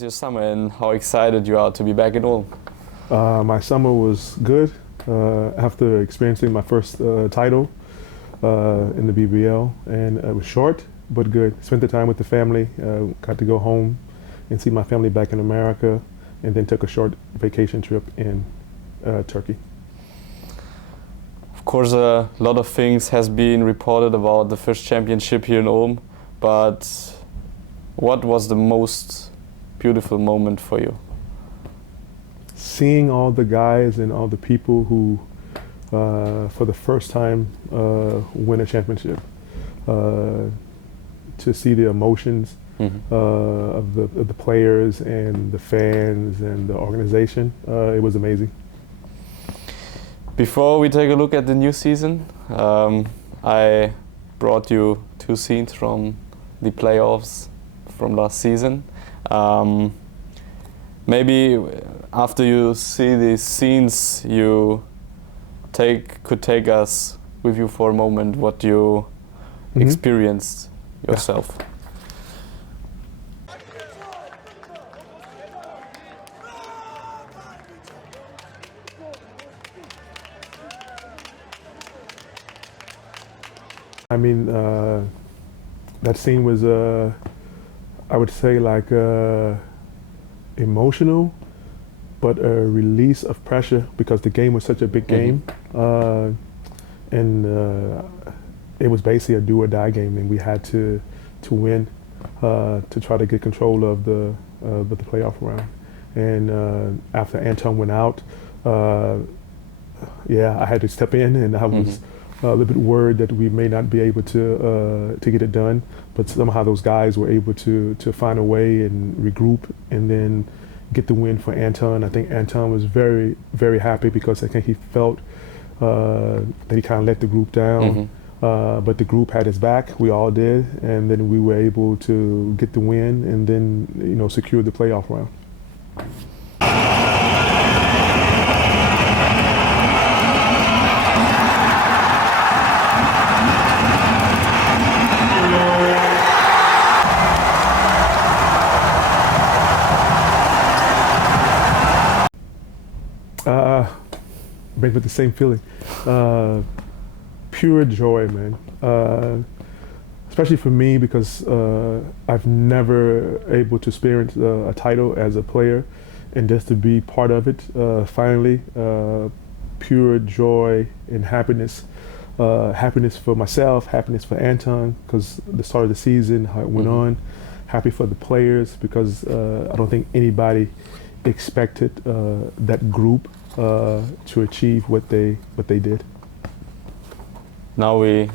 was your summer and how excited you are to be back in Ulm? My summer was good. After experiencing my first title in the BBL, and it was short but good. Spent the time with the family, got to go home and see my family back in America, and then took a short vacation trip in Turkey. Of course, a lot of things has been reported about the first championship here in Ulm, but what was the most beautiful moment for you? Seeing all the guys and all the people who, for the first time, win a championship. To see the emotions of the players and the fans and the organization, it was amazing. Before we take a look at the new season, I brought you 2 scenes from the playoffs from last season. Maybe after you see these scenes, you could take us with you for a moment what you experienced yourself. Yeah. I mean, that scene was, I would say, like emotional, but a release of pressure because the game was such a big game, and it was basically a do or die game, and we had to win to try to get control of the playoff round. And after Anton went out, I had to step in, and I was a little bit worried that we may not be able to get it done, but somehow those guys were able to find a way and regroup and then get the win for Anton. I think Anton was very, very happy because I think he felt that he kind of let the group down, but the group had his back. We all did, and then we were able to get the win and then secure the playoff round. Brings with the same feeling. Pure joy, man. Especially for me because I've never able to experience a title as a player, and just to be part of it finally. Pure joy and happiness. Happiness for myself, happiness for Anton because the start of the season, how it went on. Happy for the players because I don't think anybody expected that group to achieve what they did. Now we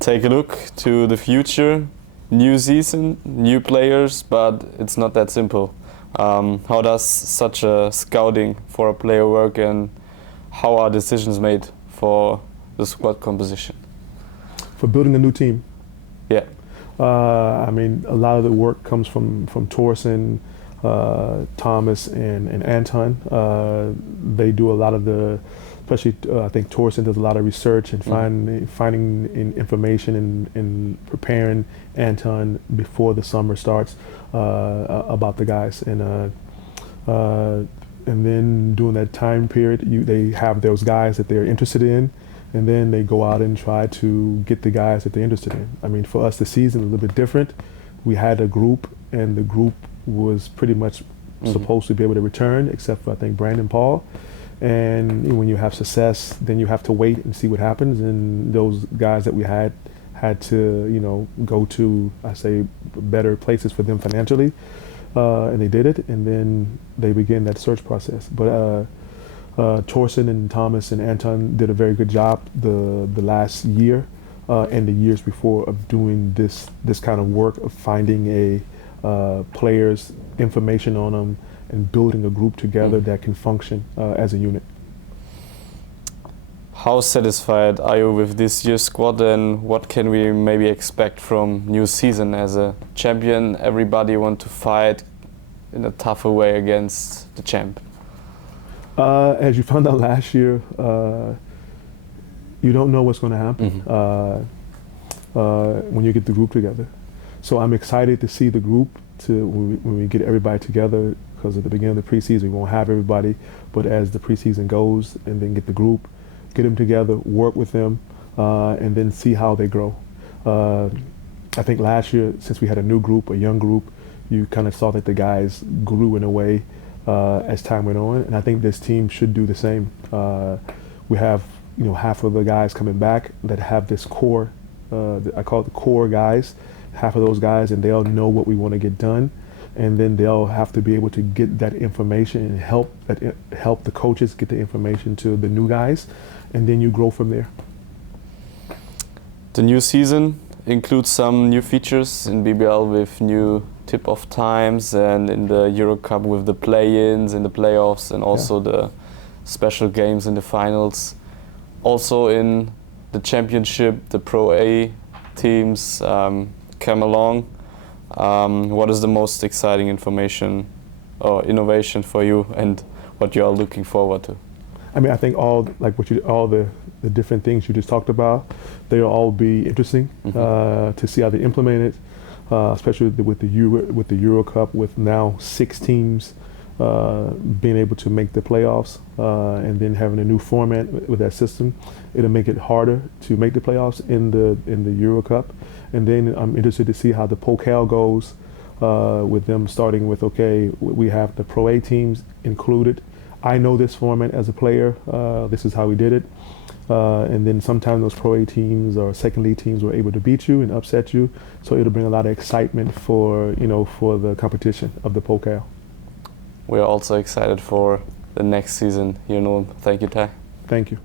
take a look to the future. New season, new players, but it's not that simple. How does such a scouting for a player work, and how are decisions made for the squad composition? For building a new team? Yeah. I mean, a lot of the work comes from Thorsten, Thomas and Anton. They do a lot of the, especially I think Thorsten does a lot of research and finding information and preparing Anton before the summer starts about the guys, and then during that time period they have those guys that they're interested in, and then they go out and try to get the guys that they're interested in. I mean, for us the season was a little bit different. We had a group, and the group was pretty much supposed to be able to return, except for I think Brandon Paul. And when you have success, then you have to wait and see what happens. And those guys that we had to go to, I say, better places for them financially, and they did it. And then they began that search process. But Thorsten and Thomas and Anton did a very good job the last year and the years before of doing this kind of work of finding players, information on them, and building a group together that can function as a unit. How satisfied are you with this year's squad, and what can we maybe expect from new season? As a champion, everybody want to fight in a tougher way against the champ. As you found out last year, you don't know what's going to happen when you get the group together. So I'm excited to see the group to when we get everybody together, because at the beginning of the preseason we won't have everybody, but as the preseason goes, and then get the group, get them together, work with them, and then see how they grow. I think last year, since we had a new group, a young group, you kind of saw that the guys grew in a way as time went on, and I think this team should do the same. We have half of the guys coming back that have this core, I call it the core guys, half of those guys, and they'll know what we want to get done, and then they'll have to be able to get that information and help the coaches get the information to the new guys, and then you grow from there. The new season includes some new features in BBL with new tip-off times, and in the Eurocup with the play-ins and the playoffs, and also the special games in the finals. Also in the championship, the Pro A teams come along. What is the most exciting information or innovation for you, and what you are looking forward to? I mean, I think all the different things you just talked about, they'll all be interesting to see how they implement it, especially with the Eurocup, with now 6 teams being able to make the playoffs, and then having a new format with that system. It'll make it harder to make the playoffs in the Eurocup, and then I'm interested to see how the Pokal goes, with them starting with, okay, we have the Pro A teams included. I know this format as a player. This is how we did it. And then sometimes those Pro A teams or second league teams were able to beat you and upset you. So it'll bring a lot of excitement for the competition of the Pokal. We are also excited for the next season here in Ulm. Thank you, Ty. Thank you.